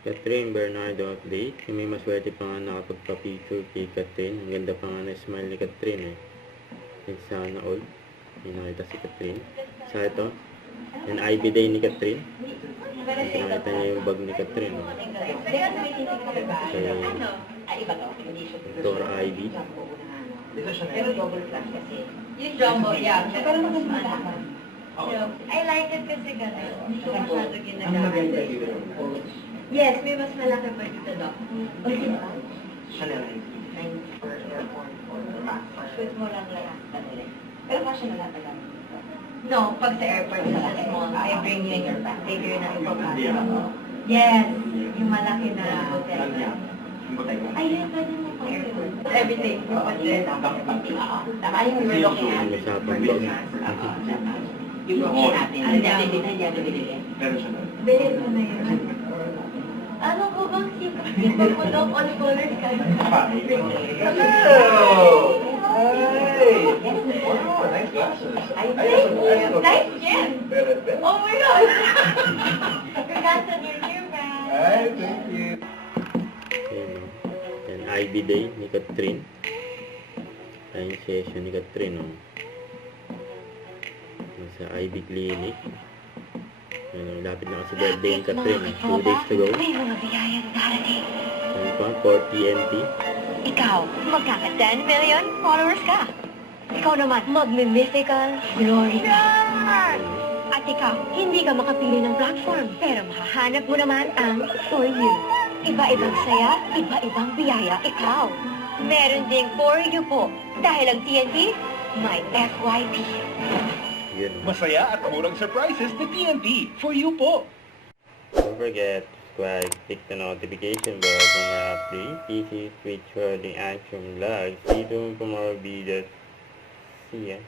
Catherine Bernardo update. Yung may maswerte pa nga nakapagpa-picture kay Catherine. Ang ganda pa nga na smile ni Catherine It's sana all. May nakita si Catherine. Sa ito, yung IB day ni Catherine. Nakita niya yung bag ni Catherine. Kay Dora IB. Pero double flash kasi. Yung jumbo, yeah. Pero maganda naman. I like it kasi gano'n. Hindi ko masyado ginagamit. Yes, may mas malaki pa dito, Doc. Okay ba? Chanel 90 for airport or back. Shoot mo lang lahat. Pero kasi na lahat lang. No, pag sa airport sa small, I bring you your bag. Bigger na ipapasok ako. Yes, yung malaki na hotel. Ayun, pwede mo pa airport. Everything. Tama yung we were looking at. Yung looking natin. Ano dyan binili? Bilhin mo na yun. Ano ko bang sipag mo daw all colors ka? Hello! Hey! Wow, nice glasses. Thank you. Nice gym. Oh my God. Congrats on your new brand. Hi, thank you. Yan, IB day ni Catherine. Ayun yung session ni Catherine. Sa IB clinic. Lapit na kasi birthday ni Catherine. 2 days to go. May mga biyayang darating. Ano pa? 4 TNT. Ikaw, magkaka-10 million followers ka. Ikaw naman, magme-mythical glory ka. At ikaw, hindi ka makapili ng platform. Pero mahahanap mo naman ang For You. Iba-ibang saya, iba-ibang biyaya. Ikaw, meron ding For You po. Dahil ang TNT, may FYP. Yun. Masaya at murang surprises na TNT for you po. Don't forget to subscribe, click the notification bell for more updates, PC, Twitch, for the action vlogs. See you for more videos. See ya.